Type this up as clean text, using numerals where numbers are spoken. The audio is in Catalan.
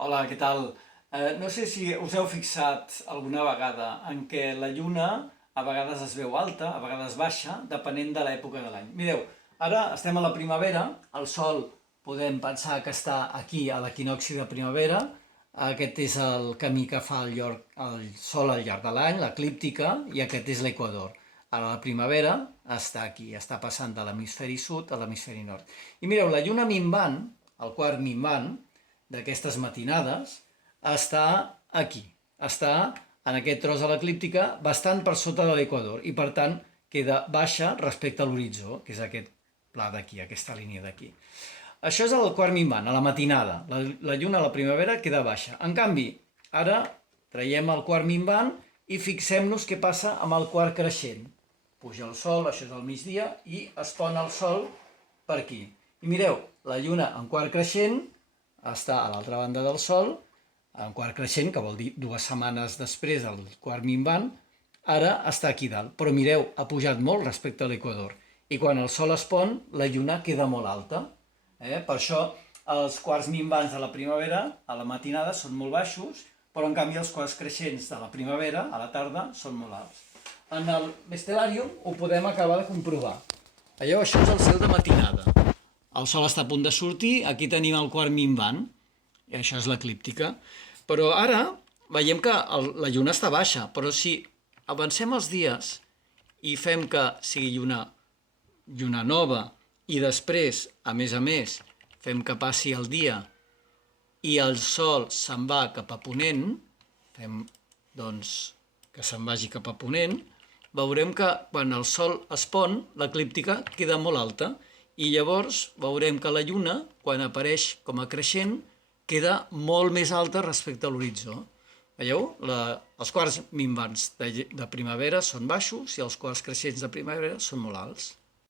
Hola, què tal? No sé si us heu fixat alguna vegada en què la lluna a vegades es veu alta, a vegades baixa, depenent de l'època de l'any. Mireu, ara estem a la primavera, el sol podem pensar que està aquí a l'equinocci de primavera, aquest és el camí que fa el sol al llarg de l'any, l'eclíptica, i aquest és l'equador. Ara la primavera està aquí, està passant de l'hemisferi sud a l'hemisferi nord. I mireu, la lluna minvant, el quart minvant, d'aquestes matinades, està aquí, està en aquest tros de l'eclíptica bastant per sota de l'equador i per tant queda baixa respecte a l'horitzó, que és aquest pla d'aquí, aquesta línia d'aquí. Això és el quart minvant, a la matinada. La lluna a la primavera queda baixa. En canvi, ara traiem el quart minvant i fixem-nos què passa amb el quart creixent. Puja el sol, això és al migdia, i es pon el sol per aquí. I mireu, la lluna en quart creixent està a l'altra banda del sol, en quart creixent, que vol dir 2 setmanes després del quart minvant, ara està aquí dalt. Però mireu, ha pujat molt respecte a l'equador. I quan el sol es pon, la lluna queda molt alta. Per això els quarts minvants de la primavera, a la matinada, són molt baixos, però en canvi els quarts creixents de la primavera, a la tarda, són molt alts. En el Stellarium ho podem acabar de comprovar. Veieu, això és el cel de matinada. El sol està a punt de sortir, aquí tenim el quart minvant, i això és l'eclíptica. Però ara veiem que la lluna està baixa, però si avancem els dies i fem que sigui lluna nova i després, a més, fem que passi el dia i el sol se'n va cap a ponent, fem doncs que se'n vagi cap a ponent, veurem que quan el sol es pon, l'eclíptica queda molt alta, i llavors veurem que la lluna, quan apareix com a creixent, queda molt més alta respecte a l'horitzó. Veieu? Els quarts minvants de primavera són baixos i els quarts creixents de primavera són molt alts.